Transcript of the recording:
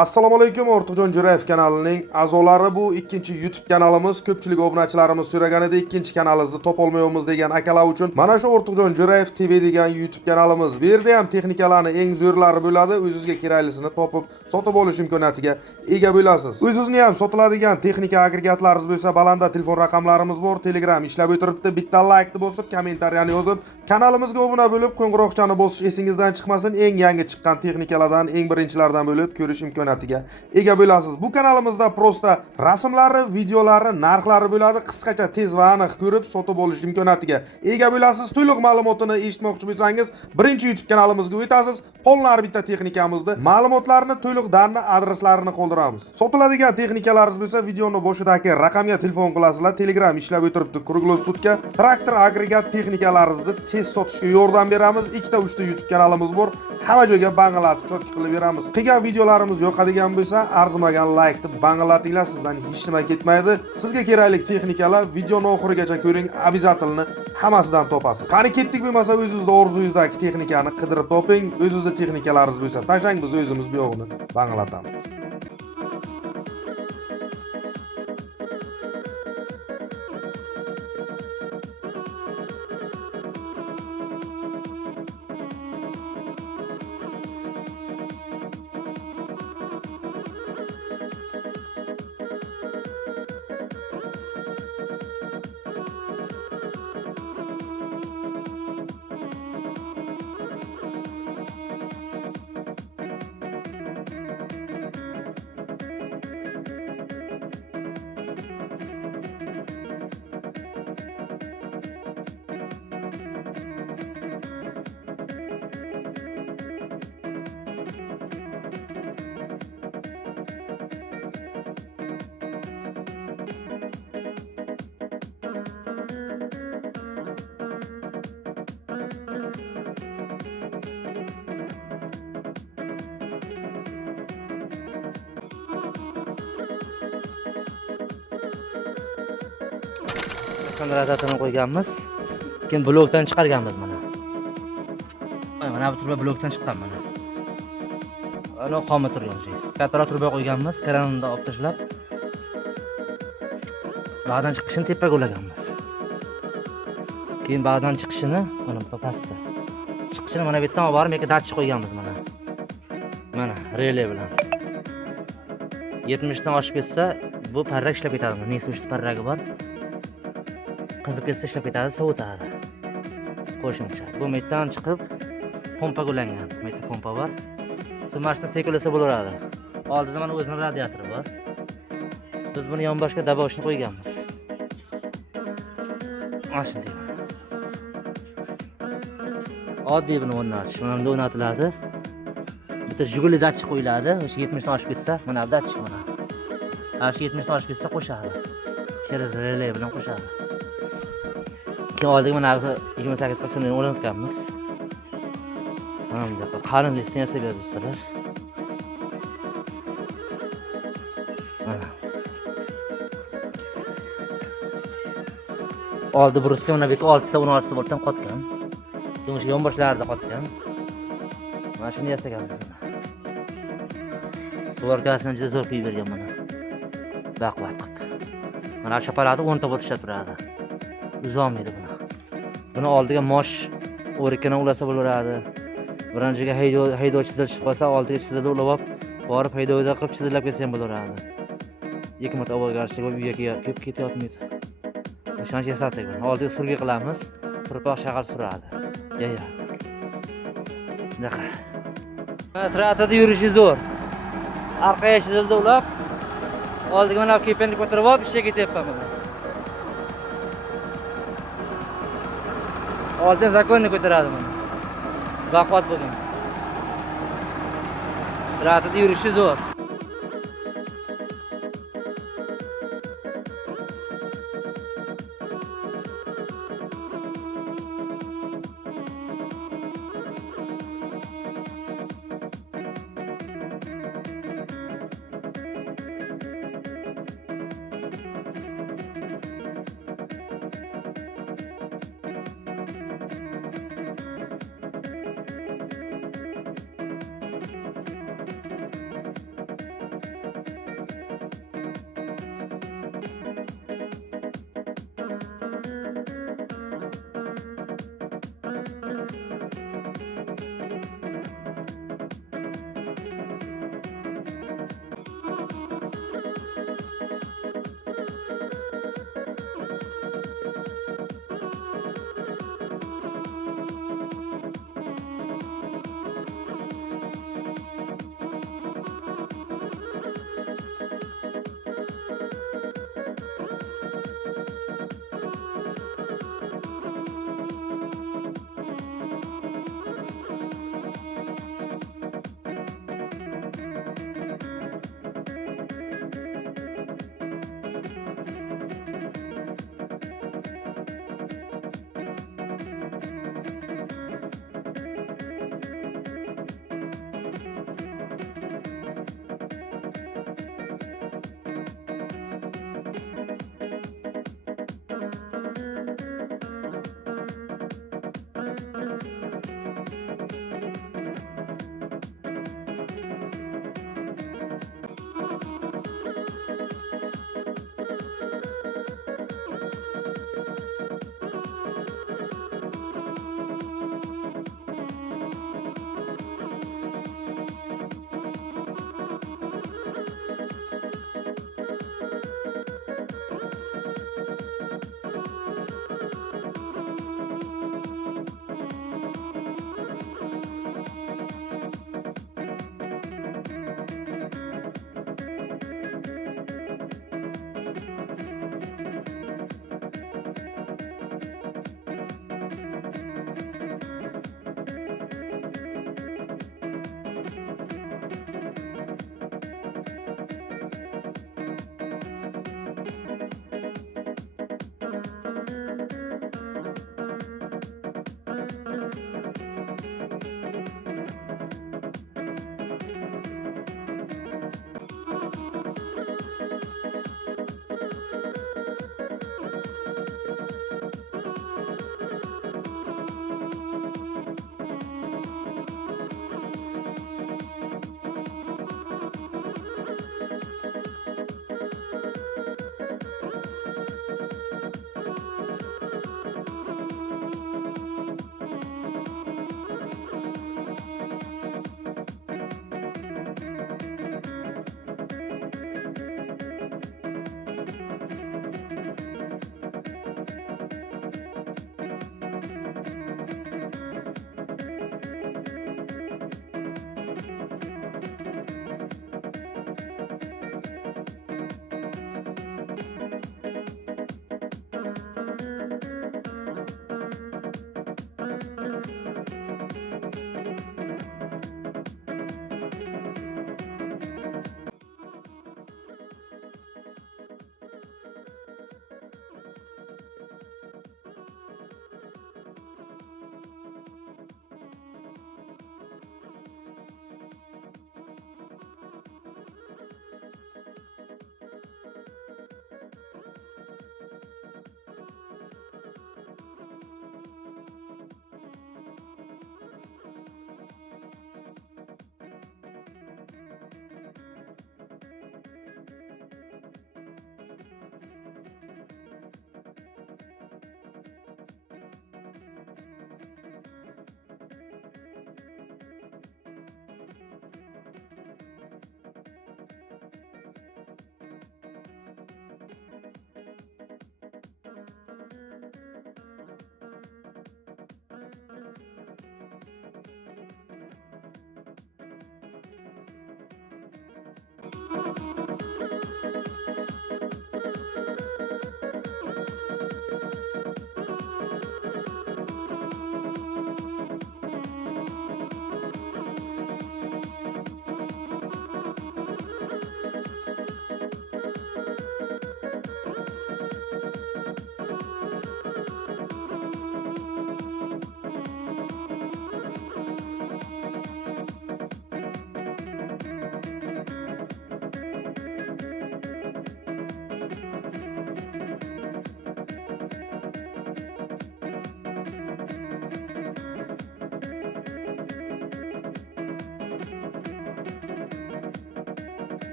Assalomu alaykum, Ortiqjon Jo'rayev kanalining a'zolari. Bu ikkinchi YouTube kanalimiz. Ko'pchilik obunachilarimiz so'raganida ikkinchi kanalimizni topolmayapmiz degan akalar uchun mana shu Ortiqjon Jo'rayev TV degan YouTube kanalimiz. Bu yerda ham texnikalarning eng zo'rlari bo'ladi. O'zingizga keraklisini topib, sotib olish imkoniyatiga ega bo'lasiz. O'zingizni ham sotiladigan texnika agregatlaringiz bo'lsa, balanda telefon raqamlarimiz bor. Telegram ishlab o'tiribdi. Bitta like bosib, kommentariyani yozib, kanalimizga obuna bo'lib, qo'ng'iroqchani bosish esingizdan chiqmasin. Eng yangi chiqqan texnikalardan, eng birinchilardan bo'lib ko'rish imkoniyatiga ega bo'lasiz. Bu kanalimizda prosta rasmlari, videolari, narxlari bo'ladi. Qisqacha tez va aniq ko'rib, sotib olish imkoniyatiga ega bo'lasiz. To'liq ma'lumotini eshitmoqchi bo'lsangiz, birinchi YouTube kanalimizga o'tasiz. Qolgan bitta texnikamizni, ma'lumotlarni, to'liq darni, adreslarini qoldiramiz. Sotiladigan texnikalaringiz bo'lsa, videoni boshidagi raqamga telefon qilasizlar. Telegram ishlab o'tiribdi. Kruglosutga traktor agregat texnikalaringizni tez sotishga yordam beramiz. 2-3 YouTube kanalimiz bor. Hamma joyga bang'alatib cho'tki qilib beramiz. Qilgan videolarimiz yoqadigan bo'lsa, arzimagan like deb bang'alatinglar, sizdan hech nima ketmaydi. Sizga kerakli texnikalar videoni oxirigacha ko'ring, обязательно hammasidan topasiz. Qani ketdik bo'lmasa, o'zingizda orzungizdagi texnikani qidirib toping. O'zingizda texnikalaringiz bo'lsa, tashlang, biz o'zimiz bu yog'ini bang'alatamiz. Standartini qo'yganmiz. Keyin blokdan chiqarganmiz mana. Mana bu turba blokdan chiqqan mana. Ana qoma turgan joy. Kattaroq turba qo'yganmiz, kranni olib tashlab. Ba'dan chiqishini tepaga ulaganmiz. Keyin ba'dan chiqishini mana bu pastda. Chiqishini mana bu yerdan olib borib, menga datchik qo'yganmiz mana. Mana relay bilan. 70 dan oshib ketsa, bu parrak ishlab ketadi. Nesimish parragi bor. Qizib ketsa ishlab ketadi, sovutadi. Qo'shimcha. Bu metdan chiqib pompaga ulangan. Metta pompa bor. Sumashni sekulasa bo'laveradi. Oldida mana o'zining radiatori bor. Biz buni yonboshga daboshni qo'yganmiz. Mana shunday. Oddiy buni o'rnatish. Mana bunda o'rnatiladi. Bitta Jiguli datchik qo'yiladi. O'sha 70 dan oshib ketsa, mana bu datchik mana. Har 70 dan oshib ketsa qo'shadi. Через relay bilan qo'shadi. Keyin oldiga mana 28% o'rnatganmiz. Mana bunday qalin listni yasab beribsizlar. Mana. Oldi burusga mana bu 6 ta 16 bo'ltan qotgan. Keyin o'sha yonboshlarida qotgan. Mana shuni yasaganmiz. Suvarkasini juda zo'r quyib bergan mana. Baqvat qilib. Mana shapaladi 10 ta bot ishlab turadi. Uzolmaydi buni. Buni oldiga mosh o'rikini ulasa bo'laveradi. Birinchiga haydovchi chizil chiqib qolsa, oldiga chizilib ulab, borib haydovda qilib chizilib kelsa ham bo'laveradi. 2 marta ovogarchilik va uyga kelib ketayotmaydi. O'shani yasatdik buni. Oldiga surga qilamiz, turpoq shag'al suradi. Ya. Shunaqa. Traktorda yurishi zo'r. Orqaga chizildi ulab, oldiga mana kepenni ko'tarib olib, ishga ketyapman mana. Oldin zakonni ko'taradi mana. Vaqot bo'lgan. Traktorda yurishi zo'r.